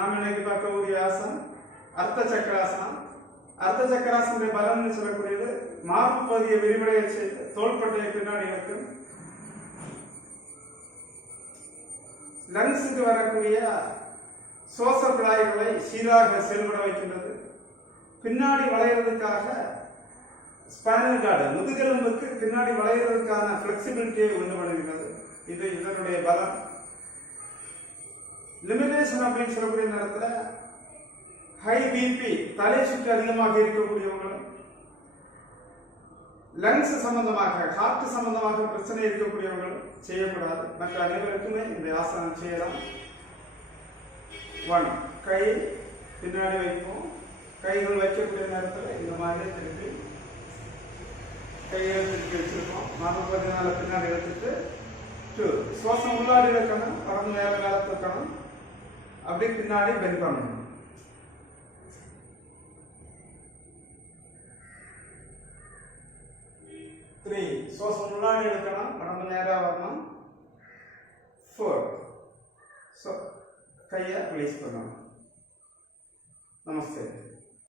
நாம் இன்னைக்கு பார்க்கக்கூடிய ஆசனம் அர்த்த சக்கராசனம். அர்த்த சக்கராசனுடைய பலன்னு சொல்லக்கூடியது மார்பு பகுதியை விரிவடைய செய்து தோள்பட்டையை பின்னாடி இருக்கும். லங்ஸுக்கு வரக்கூடிய சுவாச குழாய்களை சீராக செயல்பட வைக்கின்றது. பின்னாடி வளைகிறதுக்காக ஸ்பைனல் கார்டு முதுகெலும்புக்கு பின்னாடி வளைகிறதுக்கான பிளெக்சிபிலிட்டியை உண்டு பண்ணுகிறது. இது இதனுடைய பலம். லிமினேஷன் அப்படின்னு சொல்லக்கூடிய நேரத்தில் ஹை பிபி தலை சுற்று அதிகமாக இருக்கக்கூடியவங்களும் லங்ஸ் சம்பந்தமாக ஹார்ட் சம்பந்தமாக பிரச்சனை இருக்கக்கூடியவங்களும் செய்யக்கூடாது. மற்ற அனைவருக்குமே இந்த ஆசனம் செய்யலாம். 1 கை பின்னாடி வைப்போம். கைகள் வைக்கக்கூடிய நேரத்தில் இந்த மாதிரி திருப்பி கையை திருப்பி வச்சிருக்கோம். 44 பின்னாடி எடுத்துட்டு 2 சுவாசம் உள்ளாடி வைக்கணும். பறந்து மேல மேல தூக்கணும். அப்படியே பின்னாடி பெண்ட் பண்ணணும். 3 சுவாசம் முன்னாடி எடுக்கணும். பறந்து நேரா வரணும். 4 கையை ரிலீஸ் பண்ணணும். நமஸ்தே.